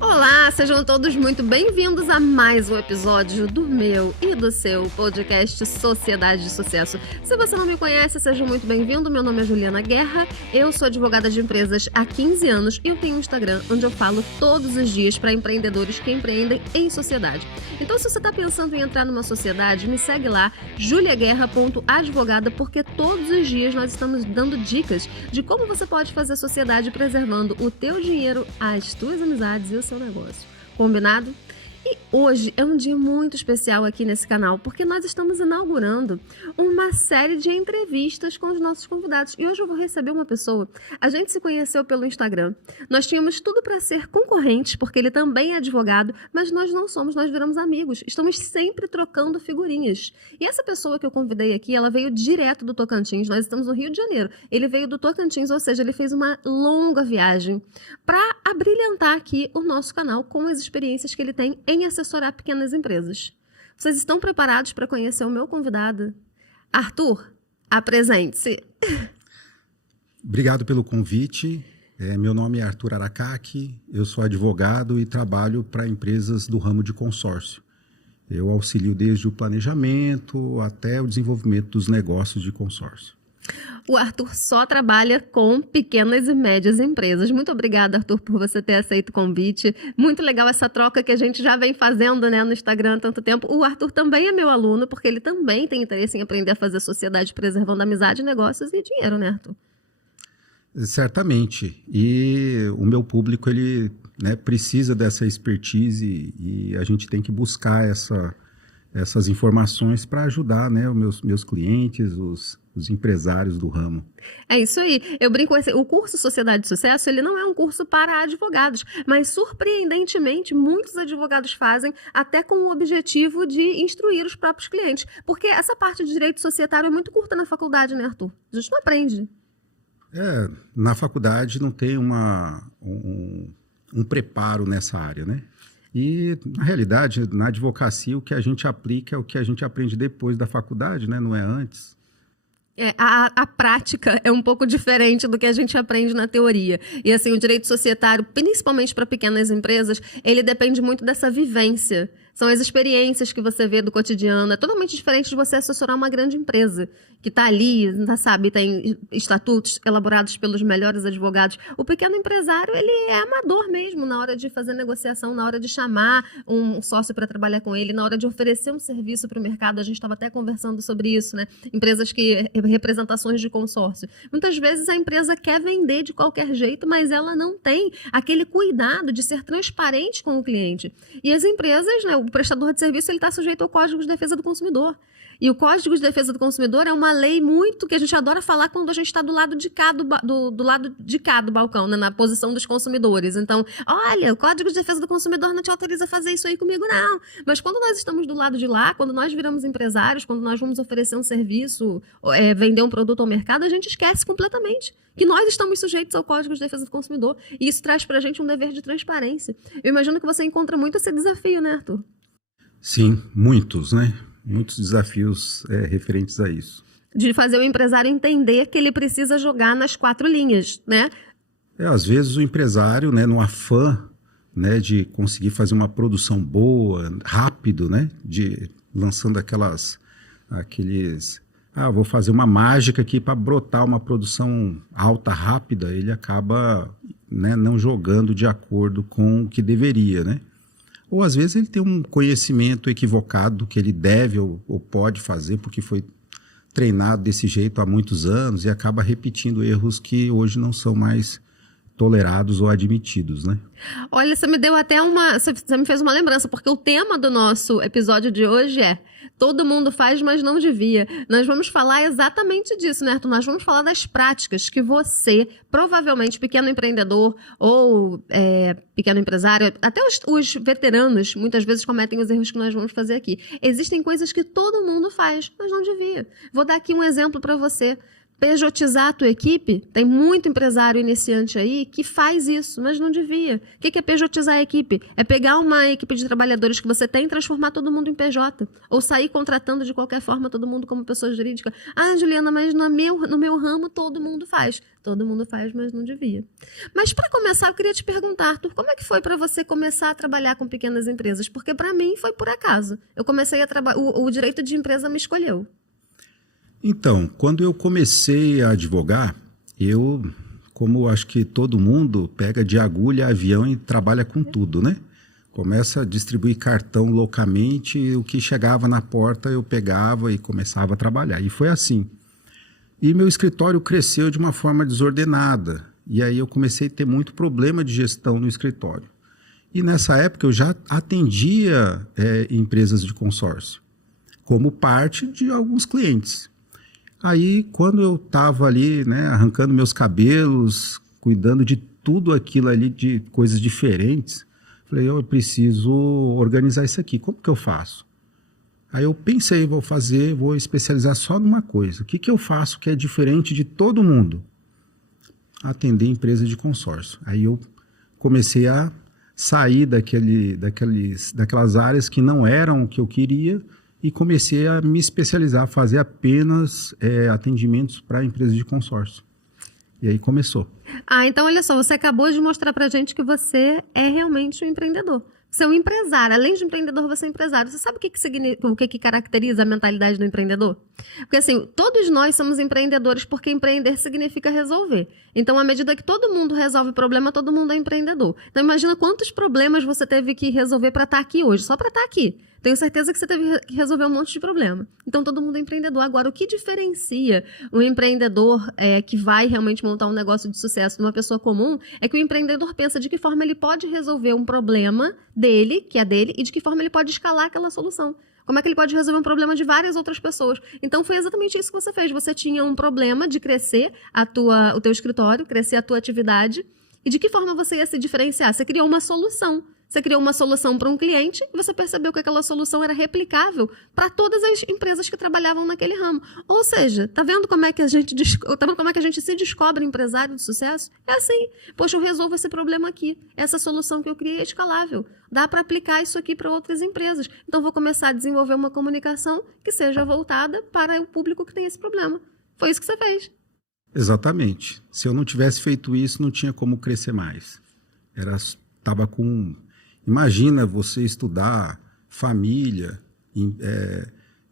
Olá, sejam todos muito bem-vindos a mais um episódio do meu e do seu podcast Sociedade de Sucesso. Se você não me conhece, seja muito bem-vindo. Meu nome é Juliana Guerra, eu sou advogada de empresas há 15 anos e eu tenho um Instagram onde eu falo todos os dias para empreendedores que empreendem em sociedade. Então, se você está pensando em entrar numa sociedade, me segue lá, juliaguerra.advogada, porque todos os dias nós estamos dando dicas de como você pode fazer sociedade preservando o teu dinheiro, as tuas amizades e o seu negócio. Combinado? E hoje é um dia muito especial aqui nesse canal, porque nós estamos inaugurando uma série de entrevistas com os nossos convidados. E hoje eu vou receber uma pessoa. A gente se conheceu pelo Instagram. Nós tínhamos tudo para ser concorrentes, porque ele também é advogado, mas nós não somos, nós viramos amigos. Estamos sempre trocando figurinhas. E essa pessoa que eu convidei aqui, ela veio direto do Tocantins. Nós estamos no Rio de Janeiro. Ele veio do Tocantins, ou seja, ele fez uma longa viagem para abrilhantar aqui o nosso canal com as experiências que ele tem em assessorar pequenas empresas. Vocês estão preparados para conhecer o meu convidado? Arthur, apresente-se. Obrigado pelo convite. Meu nome é Arthur Aracaki, eu sou advogado e trabalho para empresas do ramo de consórcio. Eu auxilio desde o planejamento até o desenvolvimento dos negócios de consórcio. O Arthur só trabalha com pequenas e médias empresas. Muito obrigada, Arthur, por você ter aceito o convite. Muito legal essa troca que a gente já vem fazendo, né, no Instagram há tanto tempo. O Arthur também é meu aluno, porque ele também tem interesse em aprender a fazer sociedade preservando amizade, negócios e dinheiro, né, Arthur? Certamente. E o meu público, ele, né, precisa dessa expertise e a gente tem que buscar essas informações para ajudar, né, os meus clientes, os empresários do ramo. É isso aí. Eu brinco com o curso Sociedade de Sucesso, ele não é um curso para advogados, mas surpreendentemente muitos advogados fazem até com o objetivo de instruir os próprios clientes, porque essa parte de direito societário é muito curta na faculdade, né, Arthur? A gente não aprende. Na faculdade não tem um preparo nessa área, né? E, na realidade, na advocacia, o que a gente aplica é o que a gente aprende depois da faculdade, né? Não é antes. A prática é um pouco diferente do que a gente aprende na teoria. E assim, o direito societário, principalmente para pequenas empresas, ele depende muito dessa vivência. São as experiências que você vê do cotidiano. É totalmente diferente de você assessorar uma grande empresa que está ali, sabe, tem estatutos elaborados pelos melhores advogados. O pequeno empresário, ele é amador mesmo na hora de fazer negociação, na hora de chamar um sócio para trabalhar com ele, na hora de oferecer um serviço para o mercado. A gente estava até conversando sobre isso, né? Empresas que representações de consórcio. Muitas vezes a empresa quer vender de qualquer jeito, mas ela não tem aquele cuidado de ser transparente com o cliente. E as empresas, né, o prestador de serviço, ele está sujeito ao Código de Defesa do Consumidor. E o Código de Defesa do Consumidor é uma lei muito que a gente adora falar quando a gente está do lado de cá do lado de cá do balcão, né, na posição dos consumidores. Então, olha, o Código de Defesa do Consumidor não te autoriza a fazer isso aí comigo, não. Mas quando nós estamos do lado de lá, quando nós viramos empresários, quando nós vamos oferecer um serviço, vender um produto ao mercado, a gente esquece completamente que nós estamos sujeitos ao Código de Defesa do Consumidor. E isso traz pra gente um dever de transparência. Eu imagino que você encontra muito esse desafio, né, Arthur? Sim, muitos, né? Muitos desafios referentes a isso. De fazer o empresário entender que ele precisa jogar nas 4 linhas, né? Às vezes o empresário, né, no afã, né, de conseguir fazer uma produção boa, rápido, né, lançando vou fazer uma mágica aqui para brotar uma produção alta, rápida, ele acaba, né, não jogando de acordo com o que deveria, né? Ou às vezes ele tem um conhecimento equivocado do que ele deve ou pode fazer, porque foi treinado desse jeito há muitos anos e acaba repetindo erros que hoje não são mais tolerados ou admitidos, né? Olha, você me deu até você me fez uma lembrança, porque o tema do nosso episódio de hoje é todo mundo faz, mas não devia. Nós vamos falar exatamente disso, né, Arthur? Nós vamos falar das práticas que você, provavelmente pequeno empreendedor ou pequeno empresário, até os veteranos, muitas vezes cometem os erros que nós vamos fazer aqui. Existem coisas que todo mundo faz, mas não devia. Vou dar aqui um exemplo para você. pejotizar a tua equipe. Tem muito empresário iniciante aí que faz isso, mas não devia. O que é pejotizar a equipe? É pegar uma equipe de trabalhadores que você tem e transformar todo mundo em PJ. Ou sair contratando de qualquer forma todo mundo como pessoa jurídica. Ah, Juliana, mas no meu ramo todo mundo faz. Todo mundo faz, mas não devia. Mas para começar, eu queria te perguntar, Arthur, como é que foi para você começar a trabalhar com pequenas empresas? Porque para mim foi por acaso. Eu comecei a trabalhar, o direito de empresa me escolheu. Então, quando eu comecei a advogar, como acho que todo mundo, pega de agulha, avião e trabalha com tudo, né? Começa a distribuir cartão loucamente, e o que chegava na porta eu pegava e começava a trabalhar. E foi assim. E meu escritório cresceu de uma forma desordenada. E aí eu comecei a ter muito problema de gestão no escritório. E nessa época eu já atendia empresas de consórcio, como parte de alguns clientes. Aí, quando eu estava ali, né, arrancando meus cabelos, cuidando de tudo aquilo ali, de coisas diferentes, falei, eu preciso organizar isso aqui. Como que eu faço? Aí eu pensei, vou especializar só numa coisa. O que que eu faço que é diferente de todo mundo? Atender empresa de consórcio. Aí eu comecei a sair daquelas áreas que não eram o que eu queria, e comecei a me especializar, fazer apenas atendimentos para empresas de consórcio. E aí começou. Ah, então olha só, você acabou de mostrar pra gente que você é realmente um empreendedor. Você é um empresário. Além de empreendedor, você é empresário. Você sabe o que caracteriza a mentalidade do empreendedor? Porque assim, todos nós somos empreendedores porque empreender significa resolver. Então, à medida que todo mundo resolve problema, todo mundo é empreendedor. Então, imagina quantos problemas você teve que resolver para estar aqui hoje, só para estar aqui. Tenho certeza que você teve que resolver um monte de problema. Então, todo mundo é empreendedor. Agora, o que diferencia o empreendedor que vai realmente montar um negócio de sucesso de uma pessoa comum é que o empreendedor pensa de que forma ele pode resolver um problema dele, que é dele, e de que forma ele pode escalar aquela solução. Como é que ele pode resolver um problema de várias outras pessoas? Então, foi exatamente isso que você fez. Você tinha um problema de crescer o teu escritório, crescer a tua atividade. E de que forma você ia se diferenciar? Você criou uma solução. Você criou uma solução para um cliente e você percebeu que aquela solução era replicável para todas as empresas que trabalhavam naquele ramo. Ou seja, tá vendo como é que a gente se descobre empresário de sucesso? É assim. Poxa, eu resolvo esse problema aqui. Essa solução que eu criei é escalável. Dá para aplicar isso aqui para outras empresas. Então, vou começar a desenvolver uma comunicação que seja voltada para o público que tem esse problema. Foi isso que você fez. Exatamente. Se eu não tivesse feito isso, não tinha como crescer mais. Estava com... Imagina você estudar família,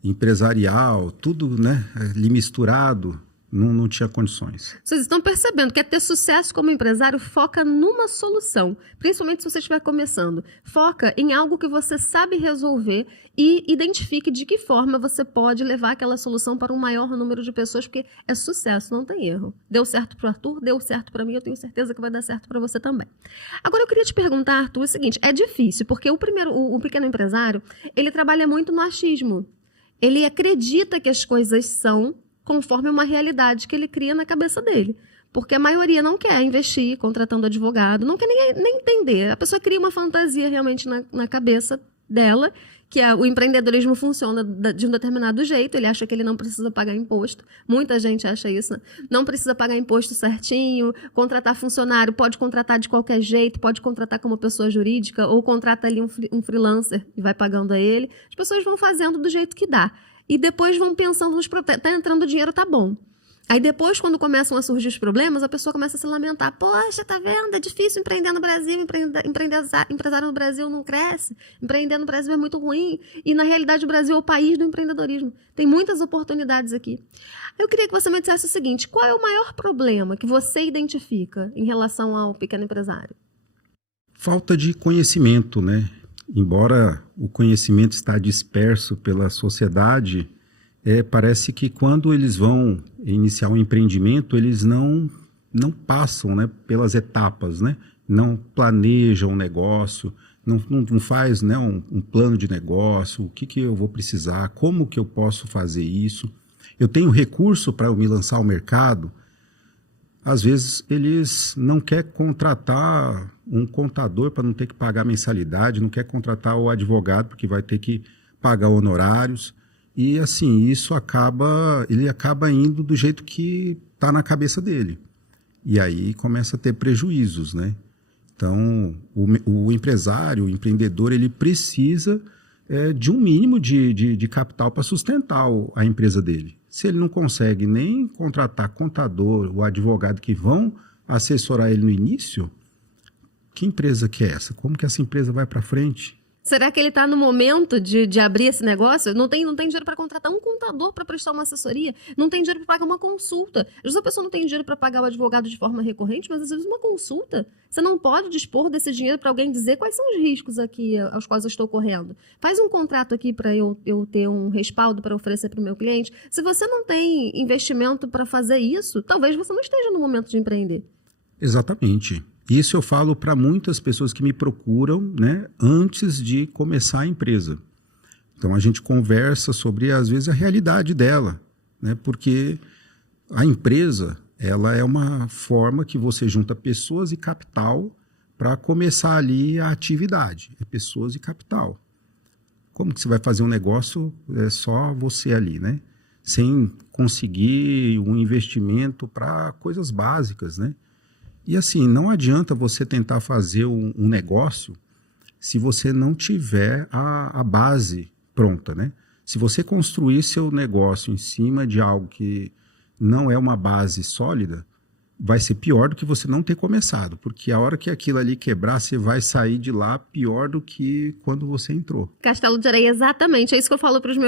empresarial, tudo, né, ali misturado, não tinha condições. Vocês estão percebendo que ter sucesso como empresário foca numa solução, principalmente se você estiver começando. Foca em algo que você sabe resolver e identifique de que forma você pode levar aquela solução para um maior número de pessoas, porque é sucesso, não tem erro. Deu certo para o Arthur, deu certo para mim, eu tenho certeza que vai dar certo para você também. Agora, eu queria te perguntar, Arthur, o seguinte, é difícil, porque o pequeno empresário, ele trabalha muito no achismo. Ele acredita que as coisas são conforme uma realidade que ele cria na cabeça dele. Porque a maioria não quer investir contratando advogado, não quer nem entender. A pessoa cria uma fantasia realmente na cabeça dela, que o empreendedorismo funciona de um determinado jeito, ele acha que ele não precisa pagar imposto. Muita gente acha isso, né? Não precisa pagar imposto certinho, contratar funcionário, pode contratar de qualquer jeito, pode contratar como pessoa jurídica, ou contrata ali um freelancer e vai pagando a ele. As pessoas vão fazendo do jeito que dá. E depois vão pensando nos problemas. Tá entrando dinheiro, tá bom. Aí depois, quando começam a surgir os problemas, a pessoa começa a se lamentar. Poxa, tá vendo? É difícil empreender no Brasil. Empresário no Brasil não cresce. Empreender no Brasil é muito ruim. E, na realidade, o Brasil é o país do empreendedorismo. Tem muitas oportunidades aqui. Eu queria que você me dissesse o seguinte. Qual é o maior problema que você identifica em relação ao pequeno empresário? Falta de conhecimento, né? Embora o conhecimento está disperso pela sociedade, parece que quando eles vão iniciar um empreendimento, eles não passam, né, pelas etapas, né? Não planejam o negócio, não faz, né, um plano de negócio, o que eu vou precisar, como que eu posso fazer isso. Eu tenho recurso para me lançar ao mercado. Às vezes eles não querem contratar um contador para não ter que pagar mensalidade, não quer contratar o advogado porque vai ter que pagar honorários. E assim, ele acaba indo do jeito que está na cabeça dele. E aí começa a ter prejuízos, né? Então, o empresário, o empreendedor, ele precisa de um mínimo de capital para sustentar a empresa dele. Se ele não consegue nem contratar contador ou advogado que vão assessorar ele no início, que empresa que é essa? Como que essa empresa vai para frente? Será que ele está no momento de abrir esse negócio? Não tem dinheiro para contratar um contador para prestar uma assessoria, não tem dinheiro para pagar uma consulta. Às vezes a pessoa não tem dinheiro para pagar o advogado de forma recorrente, mas às vezes uma consulta, você não pode dispor desse dinheiro para alguém dizer quais são os riscos aqui aos quais eu estou correndo. Faz um contrato aqui para eu ter um respaldo para oferecer para o meu cliente. Se você não tem investimento para fazer isso, talvez você não esteja no momento de empreender. Exatamente. Isso eu falo para muitas pessoas que me procuram, né, antes de começar a empresa. Então a gente conversa sobre, às vezes, a realidade dela, né, porque a empresa, ela é uma forma que você junta pessoas e capital para começar ali a atividade. É pessoas e capital. Como que você vai fazer um negócio só você ali, né? Sem conseguir um investimento para coisas básicas, né? E assim, não adianta você tentar fazer um negócio se você não tiver a base pronta, né? Se você construir seu negócio em cima de algo que não é uma base sólida, vai ser pior do que você não ter começado, porque a hora que aquilo ali quebrar, você vai sair de lá pior do que quando você entrou. Castelo de areia, exatamente, é isso que eu falo para os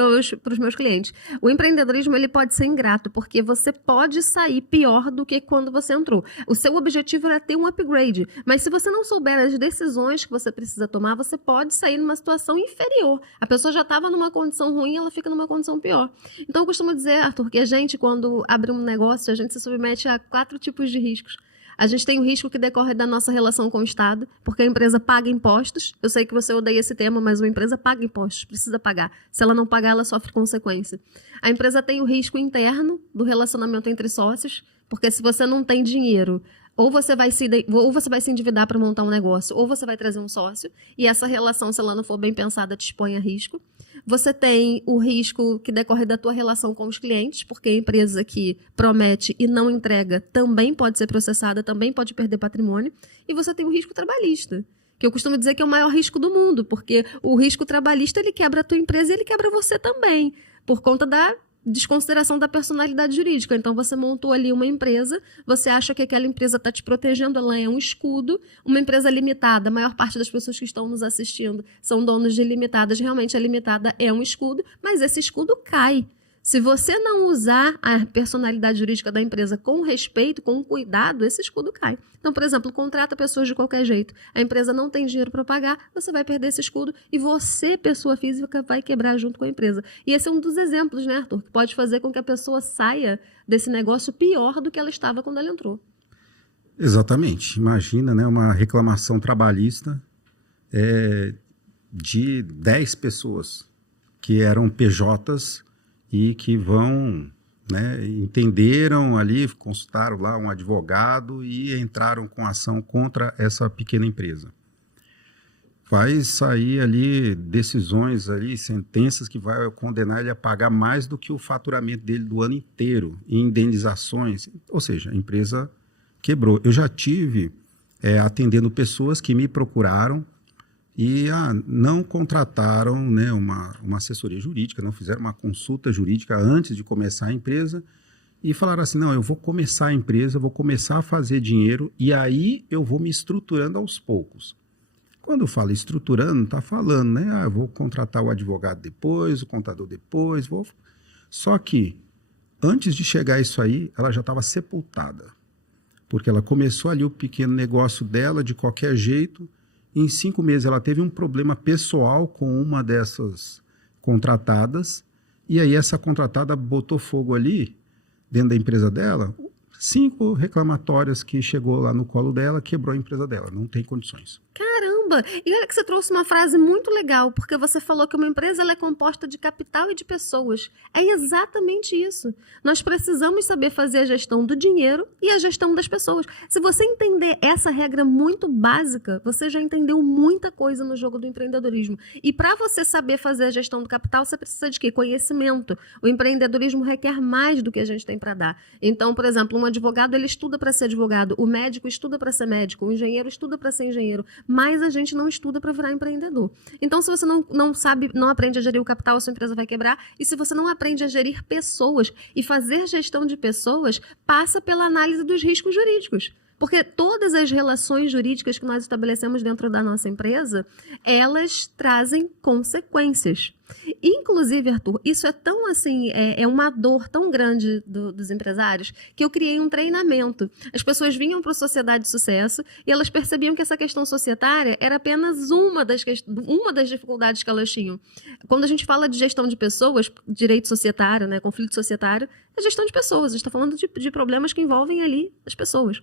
meus clientes. O empreendedorismo, ele pode ser ingrato, porque você pode sair pior do que quando você entrou. O seu objetivo era ter um upgrade, mas se você não souber as decisões que você precisa tomar, você pode sair numa situação inferior. A pessoa já estava numa condição ruim, ela fica numa condição pior. Então eu costumo dizer, Arthur, que a gente, quando abre um negócio, a gente se submete a 4 tipos de riscos. A gente tem o risco que decorre da nossa relação com o Estado, porque a empresa paga impostos. Eu sei que você odeia esse tema, mas uma empresa paga impostos, precisa pagar. Se ela não pagar, ela sofre consequência. A empresa tem o risco interno do relacionamento entre sócios, porque se você não tem dinheiro, ou você vai se endividar para montar um negócio, ou você vai trazer um sócio, e essa relação, se ela não for bem pensada, te expõe a risco. Você tem o risco que decorre da tua relação com os clientes, porque a empresa que promete e não entrega também pode ser processada, também pode perder patrimônio. E você tem o risco trabalhista, que eu costumo dizer que é o maior risco do mundo, porque o risco trabalhista, ele quebra a tua empresa e ele quebra você também, por conta da desconsideração da personalidade jurídica. Então você montou ali uma empresa, você acha que aquela empresa está te protegendo, ela é um escudo, uma empresa limitada, a maior parte das pessoas que estão nos assistindo são donos de limitadas, realmente a limitada é um escudo, mas esse escudo cai. Se você não usar a personalidade jurídica da empresa com respeito, com cuidado, esse escudo cai. Então, por exemplo, contrata pessoas de qualquer jeito. A empresa não tem dinheiro para pagar, você vai perder esse escudo e você, pessoa física, vai quebrar junto com a empresa. E esse é um dos exemplos, né, Arthur, que pode fazer com que a pessoa saia desse negócio pior do que ela estava quando ela entrou. Exatamente. Imagina, né, uma reclamação trabalhista de 10 pessoas que eram PJs e que vão, né, entenderam ali, consultaram lá um advogado e entraram com ação contra essa pequena empresa. Vai sair ali decisões, ali, sentenças que vai condenar ele a pagar mais do que o faturamento dele do ano inteiro, em indenizações, ou seja, a empresa quebrou. Eu já tive atendendo pessoas que me procuraram e não contrataram, né, uma assessoria jurídica, não fizeram uma consulta jurídica antes de começar a empresa e falaram assim, não, eu vou começar a empresa, vou começar a fazer dinheiro e aí eu vou me estruturando aos poucos. Quando eu falo estruturando, está falando, né, eu vou contratar o advogado depois, o contador depois, Só que antes de chegar a isso aí, ela já estava sepultada, porque ela começou ali o pequeno negócio dela de qualquer jeito. Em 5 meses ela teve um problema pessoal com uma dessas contratadas e aí essa contratada botou fogo ali dentro da empresa dela, 5 reclamatórias que chegou lá no colo dela, quebrou a empresa dela, não tem condições. Caramba! Caramba! E olha que você trouxe uma frase muito legal, porque você falou que uma empresa ela é composta de capital e de pessoas. É exatamente isso. Nós precisamos saber fazer a gestão do dinheiro e a gestão das pessoas. Se você entender essa regra muito básica, você já entendeu muita coisa no jogo do empreendedorismo. E para você saber fazer a gestão do capital, você precisa de quê? Conhecimento. O empreendedorismo requer mais do que a gente tem para dar. Então, por exemplo, um advogado ele estuda para ser advogado, o médico estuda para ser médico, o engenheiro estuda para ser engenheiro, mas a gente não estuda para virar empreendedor. Então, se você não sabe, não aprende a gerir o capital, a sua empresa vai quebrar. E se você não aprende a gerir pessoas e fazer gestão de pessoas, passa pela análise dos riscos jurídicos. Porque todas as relações jurídicas que nós estabelecemos dentro da nossa empresa, elas trazem consequências. Inclusive, Arthur, isso é tão assim, é uma dor tão grande dos empresários, que eu criei um treinamento. As pessoas vinham para a Sociedade de Sucesso e elas percebiam que essa questão societária era apenas uma das dificuldades que elas tinham. Quando a gente fala de gestão de pessoas, direito societário, né, conflito societário, é gestão de pessoas. A gente está falando de problemas que envolvem ali as pessoas.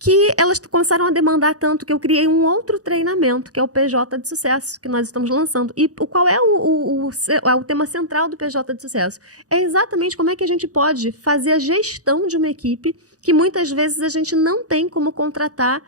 Que elas começaram a demandar tanto que eu criei um outro treinamento, que é o PJ de Sucesso, que nós estamos lançando. E qual é o tema central do PJ de Sucesso? É exatamente como é que a gente pode fazer a gestão de uma equipe que muitas vezes a gente não tem como contratar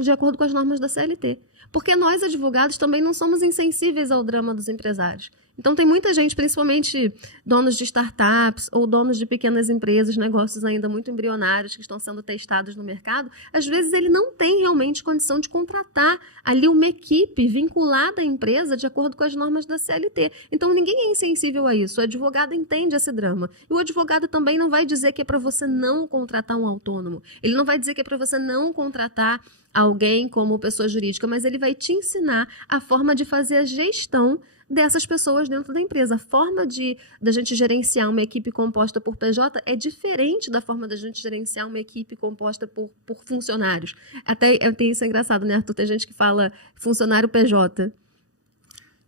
de acordo com as normas da CLT. Porque nós, advogados, também não somos insensíveis ao drama dos empresários. Então, tem muita gente, principalmente donos de startups ou donos de pequenas empresas, negócios ainda muito embrionários que estão sendo testados no mercado, às vezes ele não tem realmente condição de contratar ali uma equipe vinculada à empresa de acordo com as normas da CLT. Então, ninguém é insensível a isso. O advogado entende esse drama. E o advogado também não vai dizer que é para você não contratar um autônomo. Ele não vai dizer que é para você não contratar alguém como pessoa jurídica, mas ele vai te ensinar a forma de fazer a gestão dessas pessoas dentro da empresa. A forma da gente gerenciar uma equipe composta por PJ é diferente da forma da gente gerenciar uma equipe composta por funcionários. Até tem isso engraçado, né, Arthur? Tem gente que fala funcionário PJ.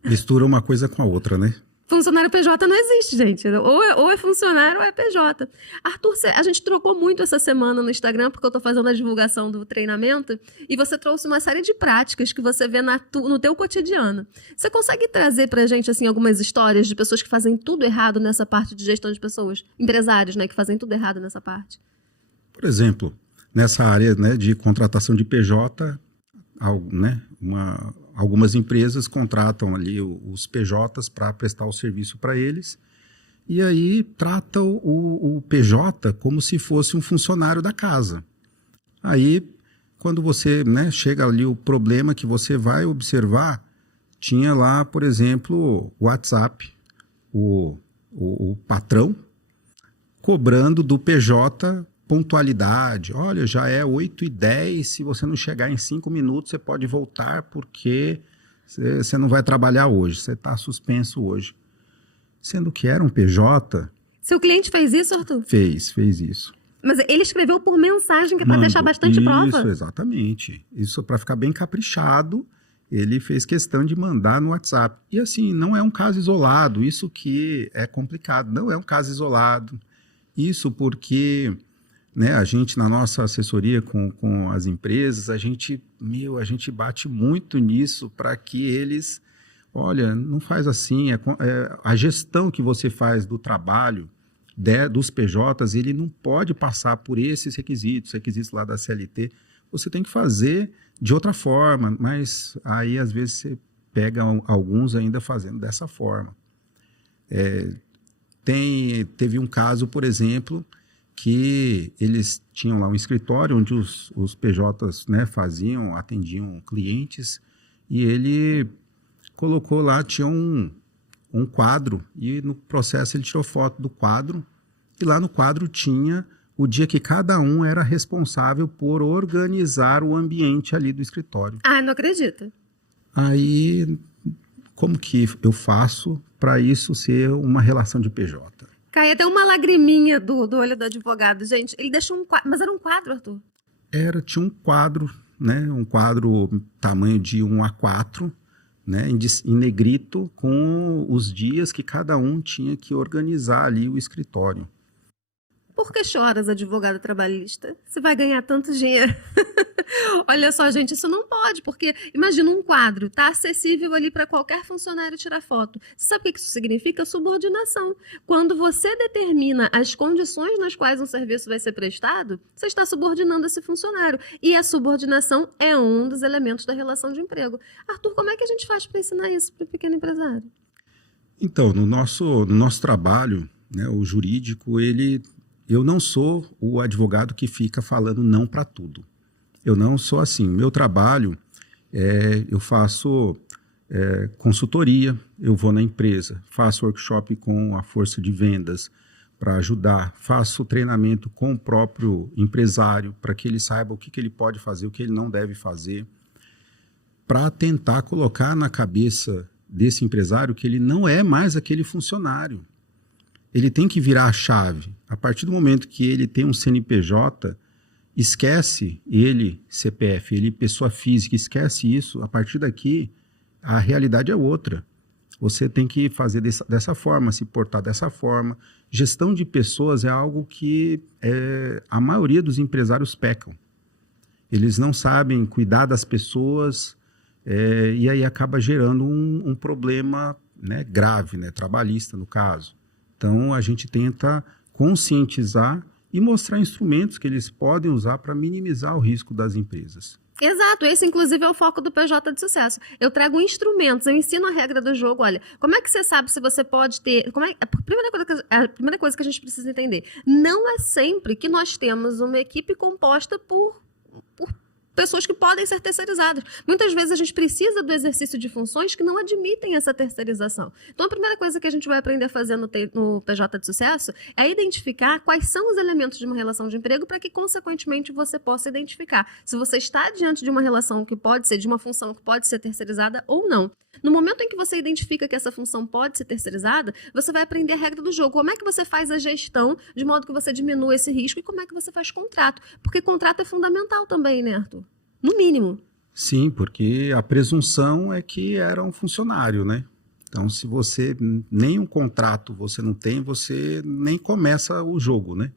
Mistura uma coisa com a outra, né? Funcionário PJ não existe, gente. Ou é funcionário ou é PJ. Arthur, a gente trocou muito essa semana no Instagram, porque eu estou fazendo a divulgação do treinamento, e você trouxe uma série de práticas que você vê no teu cotidiano. Você consegue trazer para a gente assim, algumas histórias de pessoas que fazem tudo errado nessa parte de gestão de pessoas? Empresários, né, que fazem tudo errado nessa parte. Por exemplo, nessa área, né, de contratação de PJ, né, algumas empresas contratam ali os PJs para prestar o serviço para eles e aí trata o PJ como se fosse um funcionário da casa. Aí, quando você, né, chega ali o problema que você vai observar, tinha lá, por exemplo, o WhatsApp, o patrão cobrando do PJ pontualidade. Olha, já é 8h10, se você não chegar em 5 minutos, você pode voltar porque você não vai trabalhar hoje, você está suspenso hoje. Sendo que era um PJ... Seu cliente fez isso, Arthur? Fez isso. Mas ele escreveu por mensagem, que é para deixar bastante prova? Isso, exatamente. Isso para ficar bem caprichado, ele fez questão de mandar no WhatsApp. E assim, não é um caso isolado, isso que é complicado, não é um caso isolado. Isso porque... né, a gente, na nossa assessoria com as empresas, a gente bate muito nisso para que eles, olha, não faz assim, a gestão que você faz do trabalho dos PJs, ele não pode passar por esses requisitos lá da CLT, você tem que fazer de outra forma, mas aí às vezes você pega alguns ainda fazendo dessa forma. Teve um caso, por exemplo, que eles tinham lá um escritório onde os PJs, né, atendiam clientes, e ele colocou lá, tinha um quadro, e no processo ele tirou foto do quadro, e lá no quadro tinha o dia que cada um era responsável por organizar o ambiente ali do escritório. Ah, não acredito. Aí, como que eu faço para isso ser uma relação de PJ? Cai até uma lagriminha do olho do advogado. Gente, ele deixou um quadro. Mas era um quadro, Arthur? Tinha um quadro, né? Um quadro tamanho de 1:4, né? Em negrito, com os dias que cada um tinha que organizar ali o escritório. Por que choras, advogada trabalhista? Você vai ganhar tanto dinheiro. Olha só, gente, isso não pode, porque imagina um quadro, está acessível ali para qualquer funcionário tirar foto. Você sabe o que isso significa? Subordinação. Quando você determina as condições nas quais um serviço vai ser prestado, você está subordinando esse funcionário. E a subordinação é um dos elementos da relação de emprego. Arthur, como é que a gente faz para ensinar isso para o pequeno empresário? Então, no nosso trabalho, né, o jurídico, eu não sou o advogado que fica falando não para tudo. Eu não sou assim. Meu trabalho, eu faço consultoria, eu vou na empresa, faço workshop com a força de vendas para ajudar, faço treinamento com o próprio empresário para que ele saiba o que ele pode fazer, o que ele não deve fazer, para tentar colocar na cabeça desse empresário que ele não é mais aquele funcionário. Ele tem que virar a chave. A partir do momento que ele tem um CNPJ, esquece ele, CPF, ele pessoa física, esquece isso. A partir daqui, a realidade é outra. Você tem que fazer dessa forma, se portar dessa forma. Gestão de pessoas é algo que a maioria dos empresários pecam. Eles não sabem cuidar das pessoas e aí acaba gerando um problema, né, grave, né, trabalhista no caso. Então, a gente tenta conscientizar e mostrar instrumentos que eles podem usar para minimizar o risco das empresas. Exato, esse inclusive é o foco do PJ de Sucesso. Eu trago instrumentos, eu ensino a regra do jogo. Olha, como é que você sabe se você pode ter... A primeira coisa que a gente precisa entender, não é sempre que nós temos uma equipe composta por pessoas que podem ser terceirizadas. Muitas vezes a gente precisa do exercício de funções que não admitem essa terceirização. Então, a primeira coisa que a gente vai aprender a fazer no PJ de Sucesso é identificar quais são os elementos de uma relação de emprego para que, consequentemente, você possa identificar se você está diante de uma relação que pode ser, de uma função que pode ser terceirizada ou não. No momento em que você identifica que essa função pode ser terceirizada, você vai aprender a regra do jogo. Como é que você faz a gestão de modo que você diminua esse risco e como é que você faz contrato? Porque contrato é fundamental também, né, Arthur? No mínimo. Sim, porque a presunção é que era um funcionário, né? Então, se você nem um contrato você não tem, você nem começa o jogo, né?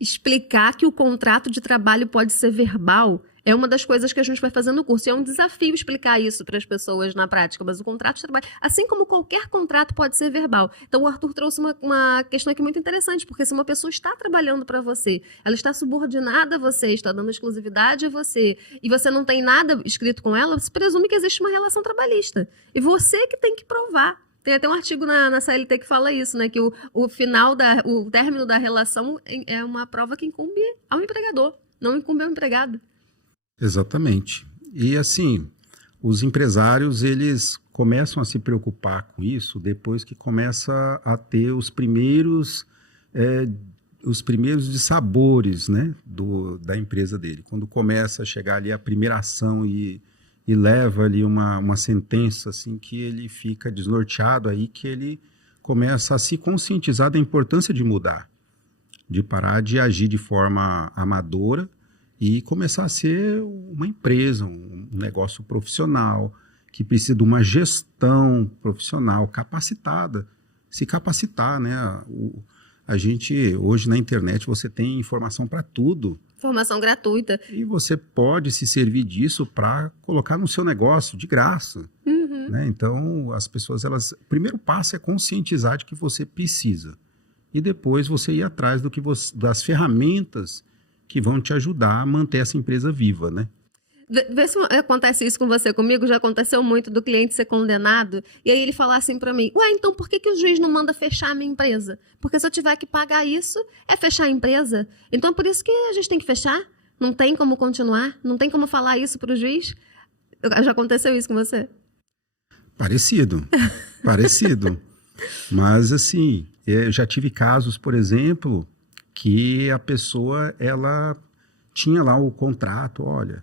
Explicar que o contrato de trabalho pode ser verbal é uma das coisas que a gente vai fazer no curso. E é um desafio explicar isso para as pessoas na prática. Mas o contrato de trabalho, assim como qualquer contrato, pode ser verbal. Então, o Arthur trouxe uma questão aqui muito interessante, porque se uma pessoa está trabalhando para você, ela está subordinada a você, está dando exclusividade a você, e você não tem nada escrito com ela, se presume que existe uma relação trabalhista. E você que tem que provar. Tem até um artigo na CLT que fala isso, né? Que o término da relação é uma prova que incumbe ao empregador, não incumbe ao empregado. Exatamente. E assim, os empresários, eles começam a se preocupar com isso depois que começa a ter os primeiros dissabores, né, da empresa dele. Quando começa a chegar ali a primeira ação e leva ali uma sentença assim que ele fica desnorteado, aí que ele começa a se conscientizar da importância de mudar, de parar de agir de forma amadora e começar a ser uma empresa, um negócio profissional, que precisa de uma gestão profissional capacitada, se capacitar, né? A gente, hoje na internet, você tem informação para tudo. Formação gratuita. E você pode se servir disso para colocar no seu negócio de graça. Uhum. Né? Então, as pessoas, o primeiro passo é conscientizar de que você precisa. E depois você ir atrás das ferramentas que vão te ajudar a manter essa empresa viva, né? Vê se acontece isso com você, comigo. Já aconteceu muito do cliente ser condenado e aí ele falar assim pra mim: ué, então por que o juiz não manda fechar a minha empresa? Porque se eu tiver que pagar isso, é fechar a empresa. Então é por isso que a gente tem que fechar? Não tem como continuar? Não tem como falar isso pro juiz? Já aconteceu isso com você? Parecido. Mas assim, eu já tive casos, por exemplo, que a pessoa, ela tinha lá o contrato, olha,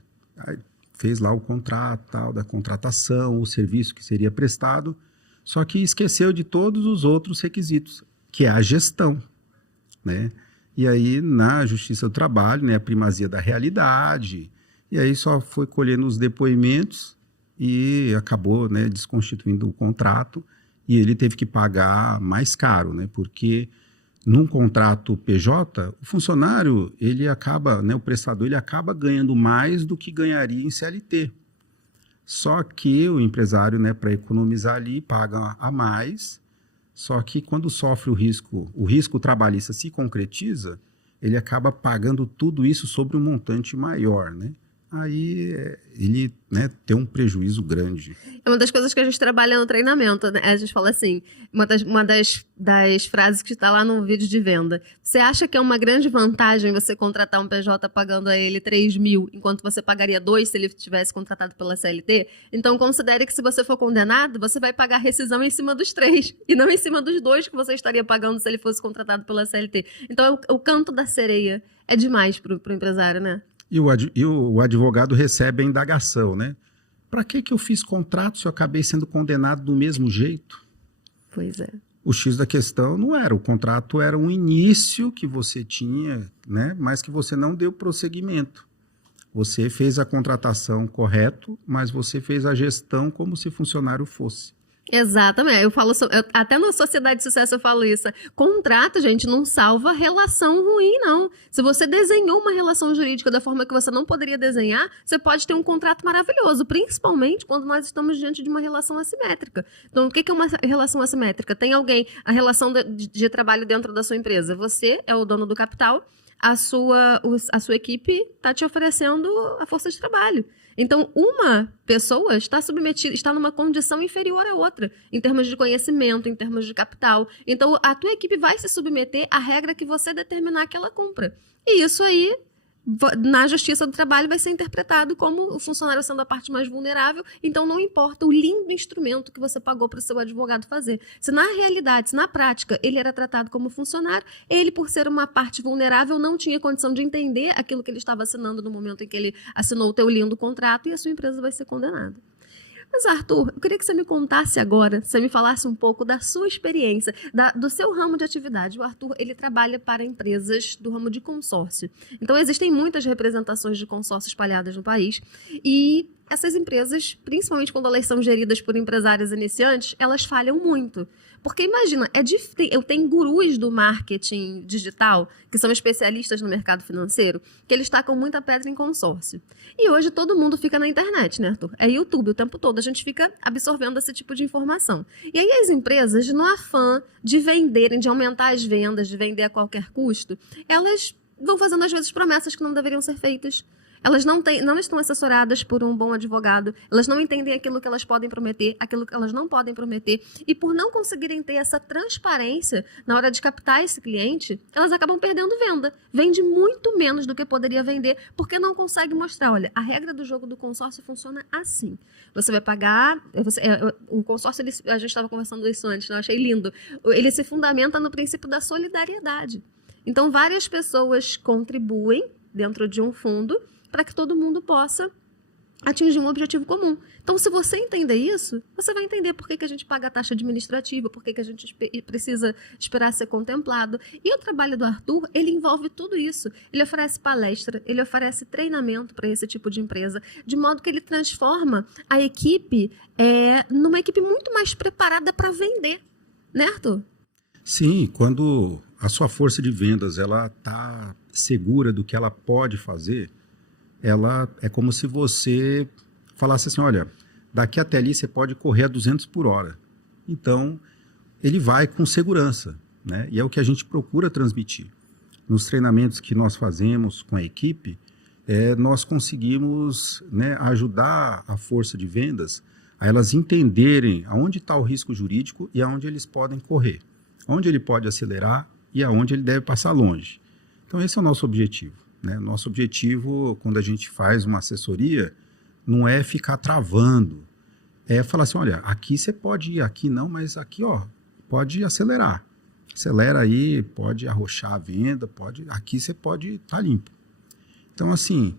fez lá o contrato tal, da contratação, o serviço que seria prestado, só que esqueceu de todos os outros requisitos, que é a gestão, né? E aí, na Justiça do Trabalho, né, a primazia da realidade, e aí só foi colhendo os depoimentos e acabou, né, desconstituindo o contrato, e ele teve que pagar mais caro, né, porque Num contrato PJ, o funcionário, ele acaba, né, o prestador, ele acaba ganhando mais do que ganharia em CLT. Só que o empresário, né, para economizar ali, paga a mais. Só que quando sofre o risco trabalhista se concretiza, ele acaba pagando tudo isso sobre um montante maior, né? Aí ele, né, tem um prejuízo grande. É uma das coisas que a gente trabalha no treinamento, né? A gente fala assim, uma das frases que está lá no vídeo de venda. Você acha que é uma grande vantagem você contratar um PJ pagando a ele 3 mil, enquanto você pagaria 2 se ele tivesse contratado pela CLT? Então considere que se você for condenado, você vai pagar rescisão em cima dos 3 e não em cima dos 2 que você estaria pagando se ele fosse contratado pela CLT. Então o canto da sereia é demais para o empresário, né? E o advogado recebe a indagação, né? Para que eu fiz contrato se eu acabei sendo condenado do mesmo jeito? Pois é. O X da questão não era, o contrato era um início que você tinha, né? Mas que você não deu prosseguimento. Você fez a contratação correto, mas você fez a gestão como se funcionário fosse. Exatamente. Até na Sociedade de Sucesso eu falo isso. Contrato, gente, não salva relação ruim, não. Se você desenhou uma relação jurídica da forma que você não poderia desenhar, você pode ter um contrato maravilhoso, principalmente quando nós estamos diante de uma relação assimétrica. Então, o que é uma relação assimétrica? Tem alguém, a relação de trabalho dentro da sua empresa. Você é o dono do capital, a sua equipe está te oferecendo a força de trabalho. Então, uma pessoa está numa condição inferior à outra, em termos de conhecimento, em termos de capital. Então, a tua equipe vai se submeter à regra que você determinar que ela cumpra. E isso aí, na Justiça do Trabalho, vai ser interpretado como o funcionário sendo a parte mais vulnerável. Então, não importa o lindo instrumento que você pagou para o seu advogado fazer. Se na realidade, se na prática, ele era tratado como funcionário, ele, por ser uma parte vulnerável, não tinha condição de entender aquilo que ele estava assinando no momento em que ele assinou o teu lindo contrato, e a sua empresa vai ser condenada. Mas, Arthur, eu queria que você me contasse agora, você me falasse um pouco da sua experiência, do seu ramo de atividade. O Arthur, ele trabalha para empresas do ramo de consórcio. Então, existem muitas representações de consórcio espalhadas no país e essas empresas, principalmente quando elas são geridas por empresários iniciantes, elas falham muito. Porque imagina, eu tenho gurus do marketing digital, que são especialistas no mercado financeiro, que eles tacam muita pedra em consórcio. E hoje todo mundo fica na internet, né, Arthur? É YouTube o tempo todo, a gente fica absorvendo esse tipo de informação. E aí as empresas, no afã de venderem, de aumentar as vendas, de vender a qualquer custo, elas vão fazendo às vezes promessas que não deveriam ser feitas. Elas não estão assessoradas por um bom advogado, elas não entendem aquilo que elas podem prometer, aquilo que elas não podem prometer, e por não conseguirem ter essa transparência na hora de captar esse cliente, elas acabam perdendo venda. Vende muito menos do que poderia vender, porque não consegue mostrar, olha, a regra do jogo do consórcio funciona assim. Você vai pagar, o consórcio, a gente estava conversando isso antes, né? Eu achei lindo. Ele se fundamenta no princípio da solidariedade. Então, várias pessoas contribuem dentro de um fundo para que todo mundo possa atingir um objetivo comum. Então, se você entender isso, você vai entender por que a gente paga a taxa administrativa, por que a gente precisa esperar ser contemplado. E o trabalho do Arthur, ele envolve tudo isso. Ele oferece palestra, ele oferece treinamento para esse tipo de empresa, de modo que ele transforma a equipe numa equipe muito mais preparada para vender. Né, Arthur? Sim, quando a sua força de vendas ela está segura do que ela pode fazer, ela é como se você falasse assim, olha, daqui até ali você pode correr a 200 por hora. Então, ele vai com segurança, né? E é o que a gente procura transmitir. Nos treinamentos que nós fazemos com a equipe, nós conseguimos, né, ajudar a força de vendas a elas entenderem aonde está o risco jurídico e aonde eles podem correr, onde ele pode acelerar e aonde ele deve passar longe. Então, esse é o nosso objetivo. Né? Nosso objetivo, quando a gente faz uma assessoria, não é ficar travando, é falar assim, olha, aqui você pode ir, aqui não, mas aqui ó, pode acelerar. Acelera aí, pode arrochar a venda, aqui você pode estar limpo. Então, assim,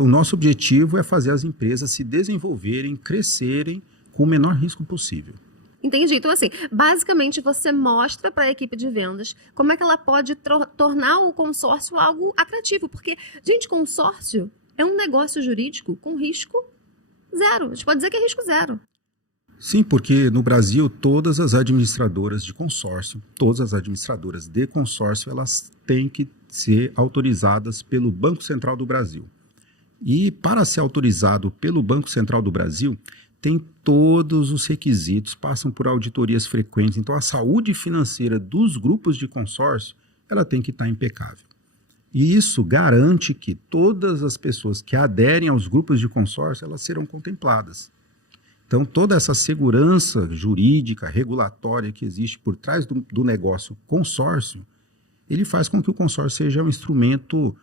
o nosso objetivo é fazer as empresas se desenvolverem, crescerem com o menor risco possível. Entendi. Então, assim, basicamente você mostra para a equipe de vendas como é que ela pode tornar o consórcio algo atrativo. Porque, gente, consórcio é um negócio jurídico com risco zero. A gente pode dizer que é risco zero. Sim, porque no Brasil todas as administradoras de consórcio, todas as administradoras de consórcio, elas têm que ser autorizadas pelo Banco Central do Brasil. E para ser autorizado pelo Banco Central do Brasil, tem todos os requisitos, passam por auditorias frequentes. Então a saúde financeira dos grupos de consórcio, ela tem que estar impecável. E isso garante que todas as pessoas que aderem aos grupos de consórcio, elas serão contempladas. Então, toda essa segurança jurídica, regulatória que existe por trás do negócio consórcio, ele faz com que o consórcio seja um instrumento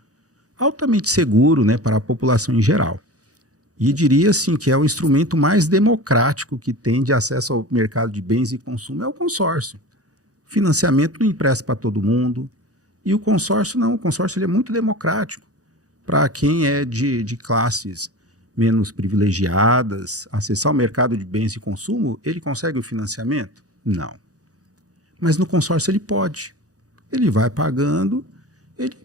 altamente seguro, né, para a população em geral. E diria assim que é o instrumento mais democrático que tem de acesso ao mercado de bens e consumo, é o consórcio. Financiamento não empresta para todo mundo. E o consórcio não, o consórcio ele é muito democrático para quem é de classes menos privilegiadas, acessar o mercado de bens e consumo, ele consegue o financiamento? Não. Mas no consórcio ele pode. Ele vai pagando, ele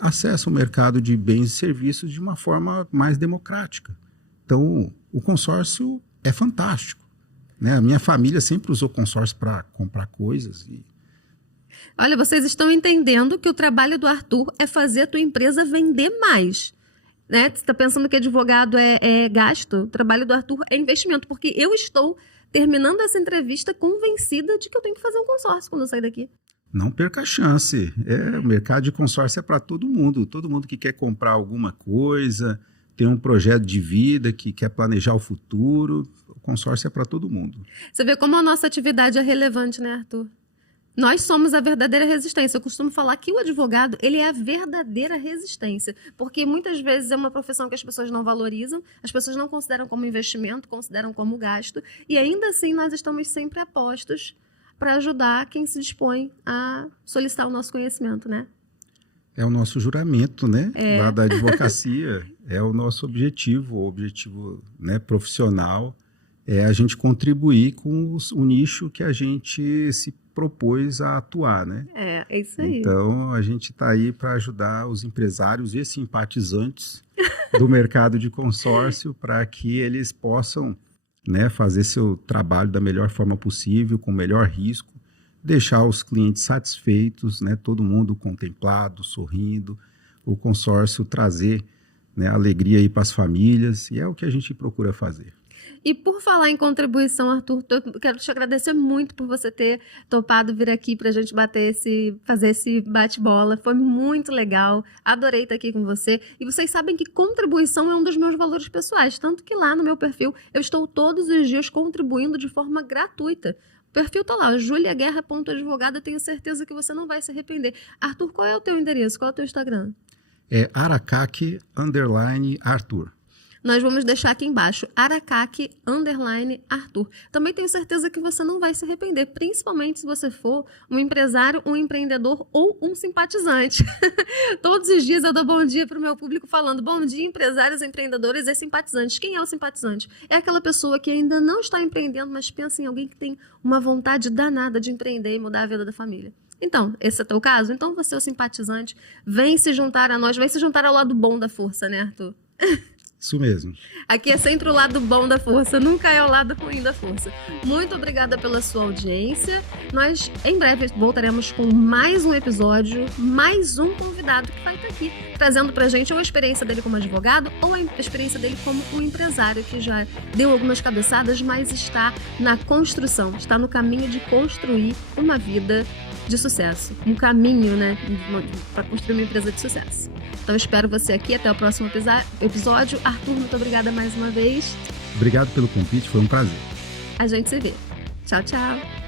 acessa o mercado de bens e serviços de uma forma mais democrática. Então, o consórcio é fantástico, né? A minha família sempre usou consórcio para comprar coisas. Olha, vocês estão entendendo que o trabalho do Arthur é fazer a tua empresa vender mais. Né? Você está pensando que advogado é gasto? O trabalho do Arthur é investimento, porque eu estou terminando essa entrevista convencida de que eu tenho que fazer um consórcio quando eu sair daqui. Não perca a chance. O mercado de consórcio é para todo mundo que quer comprar alguma coisa, tem um projeto de vida, que quer planejar o futuro, o consórcio é para todo mundo. Você vê como a nossa atividade é relevante, né, Arthur? Nós somos a verdadeira resistência. Eu costumo falar que o advogado, ele é a verdadeira resistência, porque muitas vezes é uma profissão que as pessoas não valorizam, as pessoas não consideram como investimento, consideram como gasto, e ainda assim nós estamos sempre a postos para ajudar quem se dispõe a solicitar o nosso conhecimento, né? É o nosso juramento, né? Lá da advocacia, é o nosso objetivo, o objetivo, né, profissional, é a gente contribuir com o nicho que a gente se propôs a atuar, né? É isso aí. Então, a gente está aí para ajudar os empresários e simpatizantes do mercado de consórcio para que eles possam, né, fazer seu trabalho da melhor forma possível, com o melhor risco, deixar os clientes satisfeitos, né, todo mundo contemplado, sorrindo, o consórcio trazer, né, alegria aí para as famílias, e é o que a gente procura fazer. E por falar em contribuição, Arthur, eu quero te agradecer muito por você ter topado vir aqui para a gente fazer esse bate-bola. Foi muito legal, adorei estar aqui com você. E vocês sabem que contribuição é um dos meus valores pessoais, tanto que lá no meu perfil eu estou todos os dias contribuindo de forma gratuita. O perfil está lá, juliaguerra.advogada, tenho certeza que você não vai se arrepender. Arthur, qual é o teu endereço? Qual é o teu Instagram? É Aracaque_Arthur. Nós vamos deixar aqui embaixo, Aracaque_Arthur. Também tenho certeza que você não vai se arrepender, principalmente se você for um empresário, um empreendedor ou um simpatizante. Todos os dias eu dou bom dia para o meu público falando, bom dia empresários, empreendedores e simpatizantes. Quem é o simpatizante? É aquela pessoa que ainda não está empreendendo, mas pensa em alguém que tem uma vontade danada de empreender e mudar a vida da família. Então, esse é o teu caso? Então você é o simpatizante, vem se juntar a nós, vem se juntar ao lado bom da força, né, Arthur? Isso mesmo. Aqui é sempre o lado bom da força, nunca é o lado ruim da força. Muito obrigada pela sua audiência. Nós, em breve, voltaremos com mais um episódio, mais um convidado que vai estar aqui, trazendo pra gente ou a experiência dele como advogado, ou a experiência dele como um empresário que já deu algumas cabeçadas, mas está na construção, está no caminho de construir uma vida de sucesso. Um caminho, né, para construir uma empresa de sucesso. Então, espero você aqui. Até o próximo episódio. Arthur, muito obrigada mais uma vez. Obrigado pelo convite, foi um prazer. A gente se vê. Tchau, tchau.